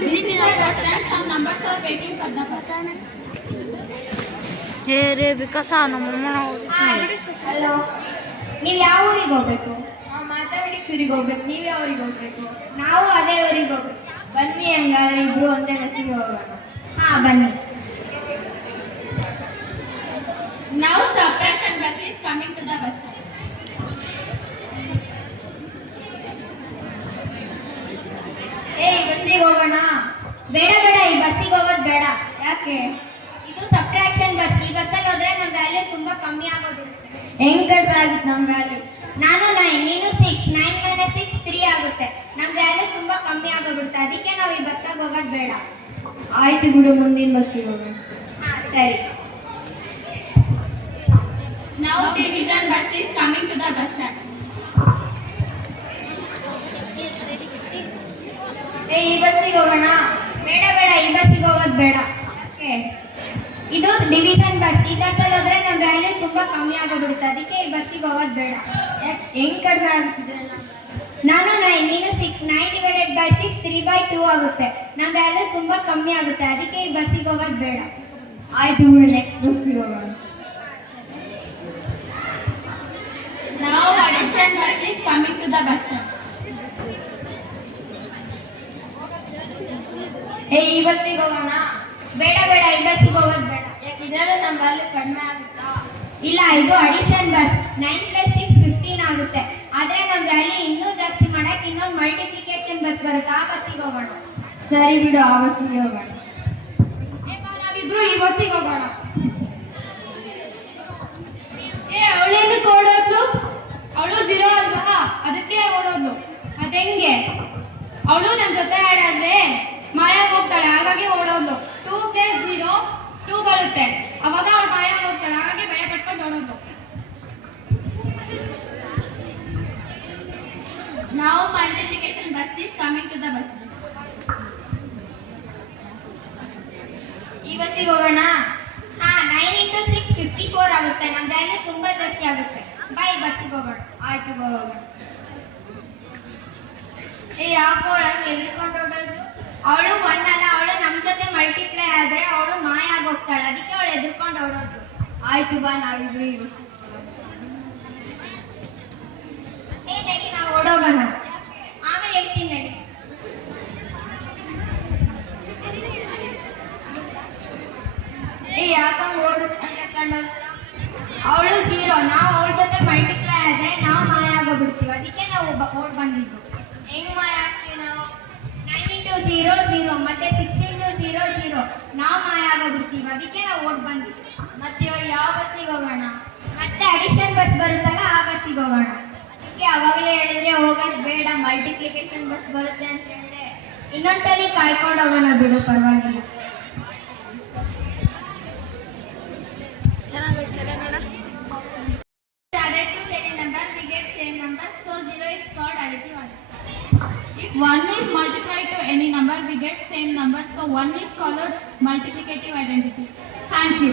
This is our bus stand. Some numbers are waiting for the bus. ಹೇ ರೇ ವಿಕಾಸ ನಮ್ಮಮ್ಮ hello, ನೀವು ಯಾವ ಊರಿಗೆ ಹೋಗ್ಬೇಕು? ನಾವು ಮಾತಾವಡಿಗೆ ಸುರಿಗೆ ಹೋಗ್ಬೇಕು. ನೀವು ಯಾವ ಊರಿಗೆ ಹೋಗ್ಬೇಕು? ನಾವು ಅದೇ ಊರಿಗೆ ಹೋಗ್ಬೇಕು. ಬನ್ನಿ, ಹಂಗಾದ್ರೆ ಇಬ್ರು ಒಂದೇ ಬಸ್ಸಿಗೆ ಹೋಗೋಣ. ಹಾಂ, ಬನ್ನಿ. Now subtraction bus is coming to the bus stop. ಈ ಬಸ್ಸಿಗೆ ಹೋಗೋಣ? ಬೇಡ ಬೇಡ, ಈ ಬಸ್ಸಿಗೆ ಹೋಗೋದು ಬೇಡ. ಯಾಕೆ? ಇದು ಸಬ್ಟ್ರಾಕ್ಷನ್ ಬಸ್. ಈ ಬಸ್ಸಲ್ಲಿ ಹೋದ್ರೆ ನಮ್ಮ ವ್ಯಾಲ್ಯೂ ತುಂಬಾ ಕಮ್ಮಿ ಆಗೋಗ್ಬಿಡುತ್ತೆ. ಹೆಂಗ್ ಕಡಿಮೆ ಆಗುತ್ತೆ ನಮ್ಮ ವ್ಯಾಲ್ಯೂ? ನಾನು 9, ನೀನು 6. 9 - 6 3 ಆಗುತ್ತೆ. ನಮ್ಮ ವ್ಯಾಲ್ಯೂ ತುಂಬಾ ಕಮ್ಮಿ ಆಗೋಗ್ಬಿಡುತ್ತೆ. ಅದಕ್ಕೆ ನಾವು ಈ ಬಸ್ಸಾಗ ಹೋಗೋದು ಬೇಡ. ಆಯ್ತು ಬಿಡು, ಮುಂದಿನ ಬಸ್ಸಿಗೆ ಹೋಗೋಣ. ಹಾಂ, ಸರಿ. Now division bus is coming to the bus stand. ಈ ಬಸ್ಸಿಗೆ ಹೋಗೋಣ? ಬೇಡ ಬೇಡ, ಈ ಬಸ್ಸಿಗೆ ಹೋಗೋದು ಬೇಡ. ಯಾಕೆ? ಇದು ಡಿವಿಷನ್ ಬಸ್. ಈ ಬಸ್ಸಲ್ಲಿ ಹೋದ್ರೆ ನಮ್ಮ ವ್ಯಾಲ್ಯೂ ತುಂಬಾ ಕಮ್ಮಿ ಆಗೋಗ್ಬಿಡುತ್ತೆ. ಅದಕ್ಕೆ ಈ ಬಸ್ಸಿಗೆ ಹೋಗೋದು ಬೇಡ. ಹೆಂಗ್ ಕಡಿಮೆ ಆಗ್ತಿದ್ರೆ? ನಾನು 9, ನೀನು 6. 9 / 6 3/2 ಆಗುತ್ತೆ. ನಮ್ಮ ವ್ಯಾಲ್ಯೂ ತುಂಬಾ ಕಮ್ಮಿ ಆಗುತ್ತೆ. ಅದಕ್ಕೆ ಈ ಬಸ್ಸಿಗೆ ಹೋಗೋದು ಬೇಡ. ಆಯ್ತು ಬಿಡು, ನೆಕ್ಸ್ಟ್ ಬಸ್ಸಿಗೆ ಹೋಗೋಣ. Now addition bus is coming to the bus stop. ಈ ಬಸ್ಸಿಗೆ ಹೋಗೋಣ? ಬೇಡ ಬೇಡ, ಈ ಬಸ್ಸಿಗೆ ಹೋಗೋದು ಬೇಡ. ಯಾಕಿದ್ರಲ್ಲೂ ನಮ್ಮ ವ್ಯಾಲ್ಯೂ ಕಡಿಮೆ ಆಗುತ್ತಾ? ಇಲ್ಲ, ಇದು ಅಡಿಷನ್ ಬಸ್. 9 + 6 15 ಆಗುತ್ತೆ. ಆದ್ರೆ ನಮ್ಮ ವ್ಯಾಲ್ಯೂ ಇನ್ನೂ ಜಾಸ್ತಿ ಮಾಡಕ್ಕೆ ಇನ್ನೊಂದು ಮಲ್ಟಿಪ್ಲಿಕೇಶನ್ ಬಸ್ ಬರುತ್ತೆ. ಆ ಬಸ್ಸಿಗೆ ಹೋಗೋಣ. ಸರಿ ಬಿಡು, ಆ ಬಸ್ಸಿಗೆ ಹೋಗೋಣ. ನಾವಿಬ್ರು ಈ ಬಸ್ಸಿಗೆ ಹೋಗೋಣ. ಅವಳೇನು ಕೊಡೋದು? ಅವಳು 0 ಅಲ್ವಾ, ಅದಕ್ಕೆ ಓಡೋದ್ಲು. ಅದೆಂಗೆ? ಅವಳು ನಮ್ಮ ಜೊತೆ ಆಡಾದ್ರೆ ಮಾಯಾಗ ಹೋಗ್ತಾಳೆ, ಹಾಗಾಗಿ ಓಡೋದ್ಲು. 2 + 0 2 ಬರುತ್ತೆ. ಅವಾಗ ಅವಳು ಮಾಯಾಗ ಹೋಗ್ತಾಳೆ, ಹಾಗಾಗಿ ಭಯ ಪಟ್ಕೊಂಡು ಓಡೋದ್ಲು. Now multiplication bus is coming to the bus. ಈ ಬಸ್ಸಿಗೆ ಹೋಗೋಣ? ಹಾ, 9 × 6 54 ಆಗುತ್ತೆ. ನಮ್ಮ ವ್ಯಾಲ್ಯೂ ತುಂಬಾ ಜಾಸ್ತಿ ಆಗುತ್ತೆ. ಬಾಯ್, ಬಸ್ಸಿಗೆ ಹೋಗೋಣ. ಆಯ್ತು, ಹೋಗೋಣ. ಯಾಕೋ ಅವಳಂಗೆ ಎದ್ಕೊಂಡು ಹೊಡೋದು? ಅವಳು 1 ಅಲ್ಲ, ಅವಳು ನಮ್ಮ ಜೊತೆ ಮಲ್ಟಿಪ್ಲೈ ಆದ್ರೆ ಅವಳು ಮಾಯ ಆಗೋಗ್ತಾಳೆ. ಅದಕ್ಕೆ ಅವಳು ಎದ್ಕೊಂಡು ಹೊಡೋದು. ಆಯ್ತು ಬಾ, ನಾವಿಬ್ರು ಈ ಬಸ್ಸಿಗೆ ನಡಿ, ನಾವು ಓಡೋಗೋಣ. ಆಮೇಲೆ ಹೇಳ್ತೀನಿ, ನಡಿ. ಯಾಕಂಗ ಓಡಿಸ್ಕೊಂಡು ಅವಳು 0, ನಾವು ಅವಳ ಜೊತೆ ಮಲ್ಟಿಪ್ಲೈ ಆದ್ರೆ ನಾವು ಮಾಯ ಆಗೋಗ್ಬಿಡ್ತೀವಿ. ಅದಕ್ಕೆ ನಾವು ಓಡ್ ಬಂದಿದ್ದು. ಹೆಂಗ್ ಮಾಯ ಆಗ್ತೀವಿ ನಾವು? 9 × 0 0 ಮತ್ತೆ 6 × 0 0. ನಾವು ಮಾಯ ಆಗೋಗ್ಬಿಡ್ತೀವಿ. ಅದಕ್ಕೆ ನಾವು ಓಡ್ ಬಂದಿದ್ದು. ಮತ್ತೆ ಇವಾಗ ಯಾವ ಬಸ್ಸಿಗೆ ಹೋಗೋಣ? ಮತ್ತೆ ಅಡಿಷನ್ ಬಸ್ ಬರುತ್ತಲ್ಲ, ಆ ಬಸ್ಸಿಗೆ ಹೋಗೋಣ. ಅದಕ್ಕೆ ಅವಾಗಲೇ ಹೇಳಿದ್ರೆ ಹೋಗೋದು ಬೇಡ, ಮಲ್ಟಿಪ್ಲಿಕೇಶನ್ ಬಸ್ ಬರುತ್ತೆ ಅಂತ ಹೇಳಿದೆ. ಇನ್ನೊಂದ್ಸಲಿ ಕಾಯ್ಕೊಂಡು ಹೋಗೋಣ ಬಿಡು, ಪರವಾಗಿಲ್ಲ. Added to any number, we get same number. So 0 is called additive addition. If 1 is multiplied to any number, we get same number. So 1 is called multiplicative identity. Thank you.